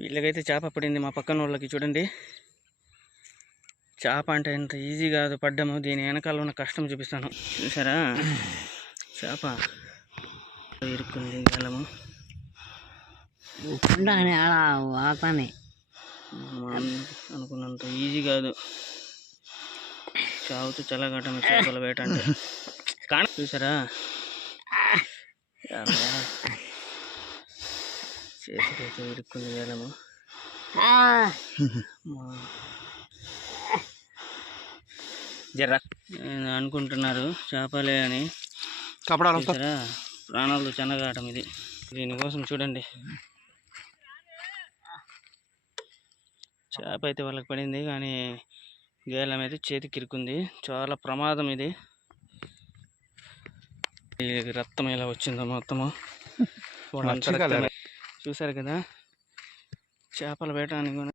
వీళ్ళకైతే చేప పడింది మా పక్కన వాళ్ళకి చూడండి. చేప అంటే ఇంత ఈజీ కాదు పడ్డము. దీని వెనకాల ఉన్న కష్టం చూపిస్తాను. చూసారా? చేప ఇరుక్కుంది గలము వాతానే. అనుకున్నంత ఈజీ కాదు. చావుతూ చల్లగట్టం చేపల వేట అంటే. కానీ చూసారా. చేతికైతే ఇరుక్కుంది గలము మా జర అనుకుంటున్నారు చేపలే అని. కపడాలు ప్రాణాలు చెన్నగాటం ఇది. దీనికోసం చూడండి. చేప అయితే వాళ్ళకి పడింది కానీ గేలం అయితే చేతికి ఇరుకుంది చాలా ప్రమాదం ఇది. ఇది రక్తం ఎలా వచ్చిందో మొత్తము. రక్తమే. చూసారు కదా? చేపల వేటానికి కూడా